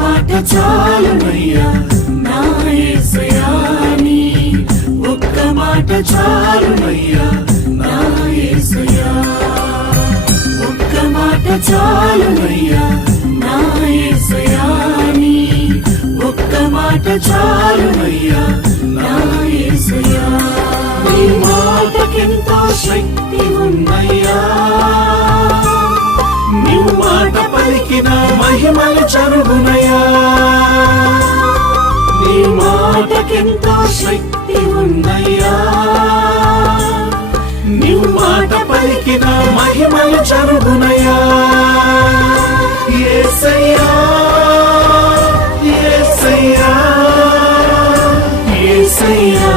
మాట చాలునయ్యా నా యేసయ్యా నీ ఒక్క మాట చాలునయ్యా నా యేసయ్యా ఒక్క మాట చాలునయ్యా నా యేసయ్యా నీ ఒక్క మాట చాలునయ్యా నా యేసయ్యా నీ మాటకెంతో శక్తి ఉన్నయ్యా నీవు మాట పలికిన మహిమలు జరుగునయ్యా నీ మాటకెంతో శక్తి ఉన్నయ్యా నీవు మాట పలికిన మహిమలు జరుగునయ్యా యేసయ్యా యేసయ్యా యేసయ్యా